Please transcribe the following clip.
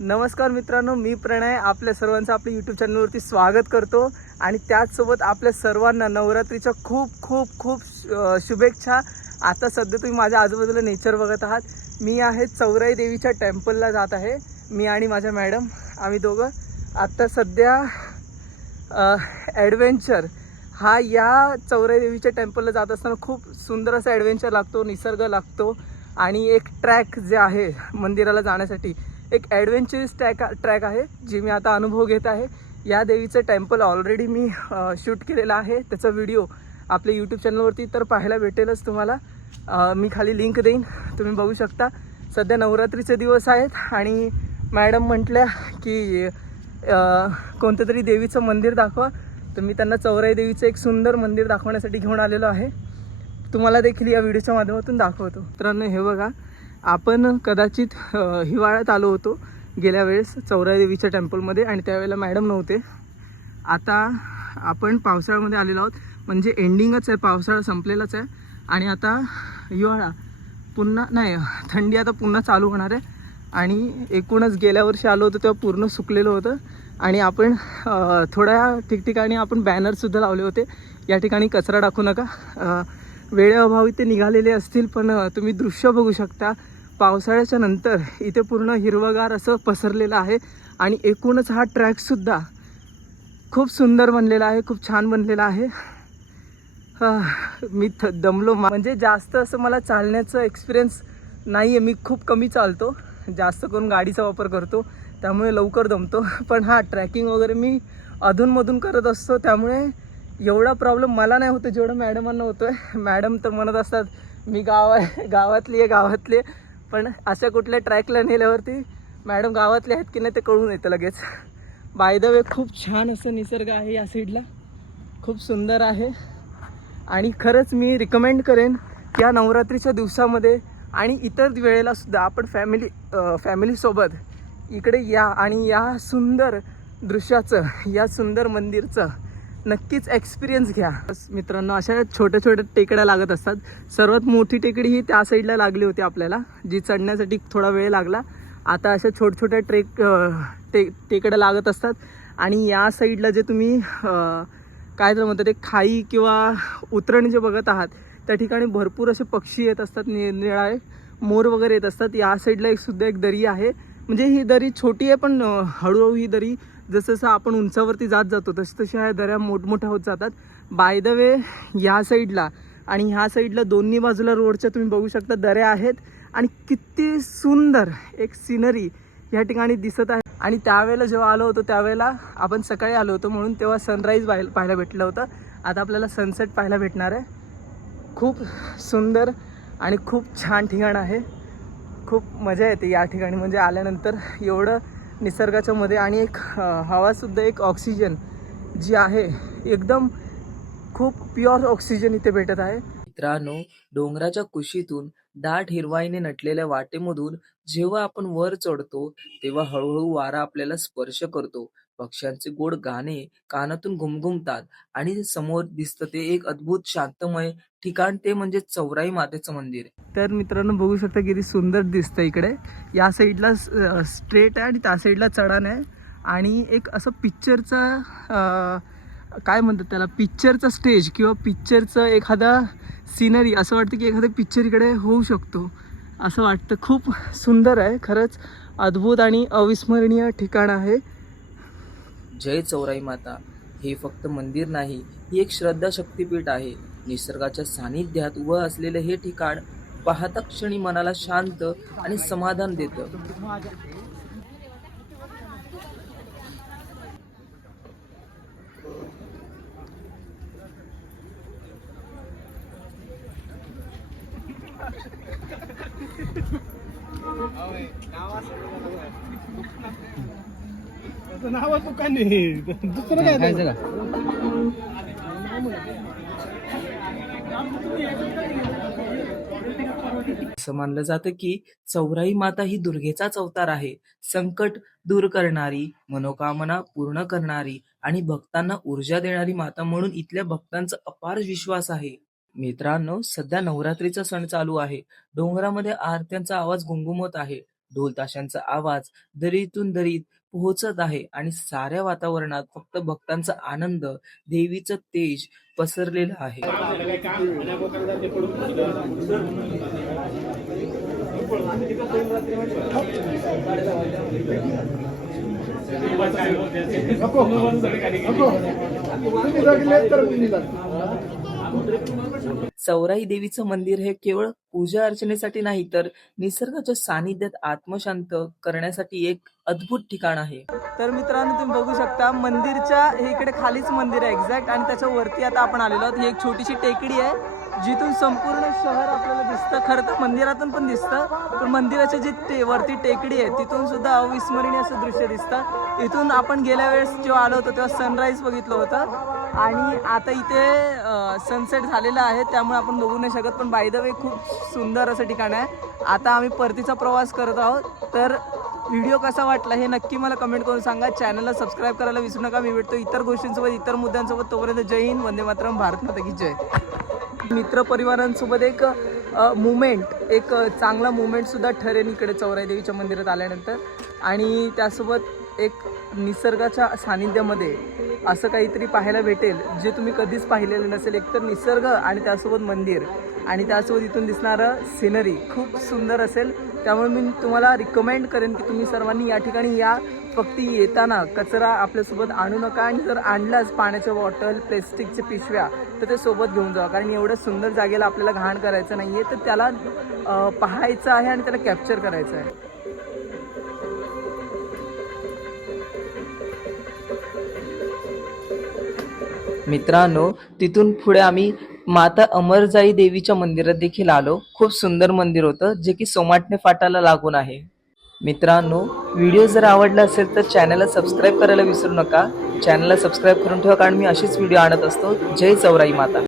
नमस्कार मित्रांनो मी प्रणय. आपल्या सर्वांचं आपल्या यूट्यूब चॅनलवरती स्वागत करतो. आणि त्याचसोबत आपल्या सर्वांना नवरात्रीच्या खूप खूप खूप शुभेच्छा. आता सध्या तुम्ही माझ्या आजूबाजूला नेचर बघत आहात. मी आहे चौराई देवीच्या टेम्पलला जात आहे. मी आणि माझ्या मॅडम आम्ही दोघं. आत्ता सध्या ॲडव्हेंचर हा या चौराई देवीच्या टेम्पलला जात असताना खूप सुंदर असा ॲडव्हेंचर लागतो निसर्ग लागतो. आणि एक ट्रॅक जे आहे मंदिराला जाण्यासाठी. एक ॲडव्हेंचरस ट्रॅक ट्रॅक आहे जी मी आता अनुभव घेत आहे. या देवीचं टेम्पल ऑलरेडी मी शूट केलेलं आहे. त्याचा व्हिडिओ आपल्या यूट्यूब चॅनलवरती तर पाहायला भेटेलच तुम्हाला. मी खाली लिंक देईन. तुम्ही बघू शकता. सध्या नवरात्रीचे दिवस आहेत आणि मॅडम म्हटल्या की कोणतं कोणत्या तरी देवीचं मंदिर दाखवा. तर मी त्यांना चौराई देवीचं एक सुंदर मंदिर दाखवण्यासाठी घेऊन आलेलो आहे. तुम्हाला देखील या व्हिडिओच्या माध्यमातून दाखवतो. मित्रांनो हे बघा. आपण कदाचित हिवाळ्यात आलो होतो. गेल्या वेळेस चौराई देवीच्या टेम्पलमध्ये आणि त्यावेळेला मॅडम नव्हते. आता आपण पावसाळ्यामध्ये आलेलो आहोत. म्हणजे एंडिंगच आहे. पावसाळा संपलेलाच आहे. आणि आता हिवाळा पुन्हा नाही थंडी आता पुन्हा चालू होणार आहे. आणि एकूणच गेल्या वर्षी आलो होतो तेव्हा पूर्ण सुकलेलं होतं. आणि आपण थोड्या ठिकठिकाणी आपण बॅनरसुद्धा लावले होते. या ठिकाणी कचरा टाकू नका. वेळेअभावी ते निघालेले असतील पण तुम्ही दृश्य बघू शकता. पावसाळ्याच्या नंतर इथे पूर्ण हिरवगार असं पसरलेलं आहे आणि एकूणच हा ट्रॅकसुद्धा खूप सुंदर बनलेला आहे खूप छान बनलेला आहे. मी थ दमलो म्हणजे जास्त असं मला चालण्याचं एक्सपिरियन्स नाही आहे मी खूप कमी चालतो. जास्त करून गाडीचा वापर करतो. त्यामुळे लवकर दमतो. पण हा ट्रॅकिंग वगैरे मी अधूनमधून करत असतो. त्यामुळे एवढा प्रॉब्लेम मला नाही होतो जेवढं मॅडमांना होतो आहे मॅडम तर म्हणत असतात मी गाव आहे गावातली आहे गावातली आहे. पण अशा कुठल्या ट्रॅकला नेल्यावरती मॅडम गावातले आहेत की नाही ते कळून येतं लगेच. बाय द वे खूप छान असं निसर्ग आहे या साईडला खूप सुंदर आहे. आणि खरंच मी रिकमेंड करेन या नवरात्रीच्या दिवसामध्ये आणि इतर वेळेला सुद्धा आपण फॅमिली फॅमिलीसोबत इकडे या आणि या सुंदर दृश्याचं या सुंदर मंदिरचं नक्कीच एक्सपिरियन्स घ्या. मित्रांनो अशा छोट्या छोट्या टेकड्या लागत असतात. सर्वात मोठी टेकडी ही त्या साईडला लागली होती आपल्याला जी चढण्यासाठी थोडा वेळ लागला. आता अशा छोट्या छोट्या ट्रेक टे टेकड्या लागत असतात. आणि या साईडला जे तुम्ही काय तर म्हणतात ते खाई किंवा उतरणी जे बघत आहात त्या ठिकाणी भरपूर असे पक्षी येत असतात निरनिराळे मोर वगैरे येत असतात. या साईडला एक सुद्धा एक दरी आहे. म्हणजे ही दरी छोटी आहे पण हळूहळू ही दरी जसं जसं आपण उंचावरती जात जातो तसं तशा ह्या दऱ्या मोठमोठ्या होत जातात. बाय द वे ह्या साईडला आणि ह्या साईडला दोन्ही बाजूला रोडच्या तुम्ही बघू शकता दऱ्या आहेत आणि किती सुंदर एक सिनरी या ठिकाणी दिसत आहे. आणि त्यावेळेला जेव्हा आलो होतो त्यावेळेला आपण सकाळी आलो होतो म्हणून तेव्हा सनराईज पाहायला पाहायला भेटलं होतं. आता आपल्याला सनसेट पाहायला भेटणार आहे. खूप सुंदर आणि खूप छान ठिकाण आहे. खूप मजा येते या ठिकाणी. म्हणजे आल्यानंतर एवढं निसर्गाच्या मध्ये आणि एक हवासुद्धा एक ऑक्सिजन जी आहे एकदम खूप प्युअर ऑक्सिजन इथे भेटत आहे. मित्रांनो डोंगराच्या कुशीतून दाट हिरवाईने नटलेल्या वाटेमधून जेव्हा आपण वर चढतो तेव्हा हळूहळू वारा आपल्याला स्पर्श करतो. पक्ष्यांचे गोड गाणे कानातून घुमघुमतात आणि समोर दिसतं ते एक अद्भुत शांतमय ठिकाण. ते म्हणजे चौराई मातेचं मंदिर तर मित्रांनो बघू शकता किती सुंदर दिसतं इकडे. या साईडला स्ट्रेट आहे आणि त्या साईडला चढाण आहे. आणि एक असं पिक्चरचा काय म्हणतात त्याला पिक्चरचा स्टेज किंवा पिक्चरचं एखादा सिनरी असं वाटतं की एखादा पिक्चर इकडे होऊ शकतो. असं वाटतं. खूप सुंदर आहे. खरंच अद्भुत आणि अविस्मरणीय ठिकाण आहे. जय चौराई माता हे फक्त मंदिर नाही ही एक श्रद्धा शक्तीपीठ आहे. निसर्गाच्या सानिध्यात उभं असलेलं हे ठिकाण पाहता क्षणी मनाला शांत आणि समाधान देतं. नाव दुसरं काय? असं मानलं जातं की चौराई माता ही दुर्गेचाच अवतार आहे. संकट दूर करणारी मनोकामना पूर्ण करणारी आणि भक्तांना ऊर्जा देणारी माता म्हणून इथल्या भक्तांचा अपार विश्वास आहे. मित्रांनो सध्या नवरात्रीचा सण चालू आहे. डोंगरामध्ये आरत्यांचा आवाज घुंघुमत आहे. ढोल ताशांचा आवाज दरीतून दरीत पोहोचत आहे आणि साऱ्या वातावरणात फक्त भक्तांचा आनंद देवीचं तेज पसरलेलं आहे. चौराई देवीचं मंदिर हे केवळ पूजा अर्चनेसाठी नाही तर निसर्गाच्या सानिध्यात आत्मशांत करण्यासाठी एक अद्भुत ठिकाण आहे. तर मित्रांनो तुम्ही बघू शकता मंदिरच्या हे इकडे खालीच मंदिर आहे एक्झॅक्ट आणि त्याच्या वरती आता आपण आलेलो आहोत. ही एक छोटीशी टेकडी आहे. जिथून संपूर्ण शहर आपल्याला दिसतं. खरं तर मंदिरातून पण दिसतं. पण मंदिराच्या जी ते वरती टेकडी आहे तिथून सुद्धा अविस्मरणीय असं दृश्य दिसतं. इथून आपण गेल्या वेळेस जेव्हा आलो होतो तेव्हा सनराईज बघितलं होतं. आणि आता इथे सनसेट झालेला आहे. त्यामुळे आपण बघू नाही शकत पण बाय द वे खूप सुंदर असं ठिकाण आहे. आता आम्ही परतीचा प्रवास करत आहोत. तर व्हिडिओ कसा वाटला हे नक्की मला कमेंट करून सांगा. चॅनलला सबस्क्राईब करायला विसरू नका. मी भेटतो इतर गोष्टींसोबत इतर मुद्द्यांसोबत. तोपर्यंत जय हिंद वंदे मातरम भारत माता की जय. मित्रपरिवारांसोबत एक मुमेंट एक चांगला मुमेंटसुद्धा ठरेल इकडे चौराई देवीच्या मंदिरात आल्यानंतर. आणि त्यासोबत एक निसर्गाच्या सानिध्यामध्ये असं काहीतरी पाहायला भेटेल जे तुम्ही कधीच पाहिलेलं नसेल. एकतर निसर्ग आणि त्यासोबत मंदिर. आणि त्यासोबत इथून दिसणारं सिनरी खूप सुंदर असेल. त्यामुळे मी तुम्हाला रिकमेंड करेन की तुम्ही सर्वांनी या ठिकाणी या. फक्त येताना कचरा आपल्यासोबत आणू नका आणि जर आणलाच पाण्याच्या बॉटल प्लेस्टिकच्या पिशव्या तर ते सोबत घेऊन जावा. कारण एवढ्या सुंदर जागेला आपल्याला घाण करायचं नाही आहे तर त्याला पाहायचं आहे आणि त्याला कॅप्चर करायचं आहे. मित्रांनो तिथून पुढे आम्ही माता अमरजाई देवीच्या मंदिरात देखील आलो. खूप सुंदर मंदिर होतं जे की सोमाटणे फाटाला लागून आहे. मित्रांनो व्हिडिओ जर आवडला असेल तर चॅनलला सबस्क्राईब करायला विसरू नका. चॅनलला सबस्क्राईब करून ठेवा कारण मी अशीच व्हिडिओ आणत असतो. जय चौराई माता.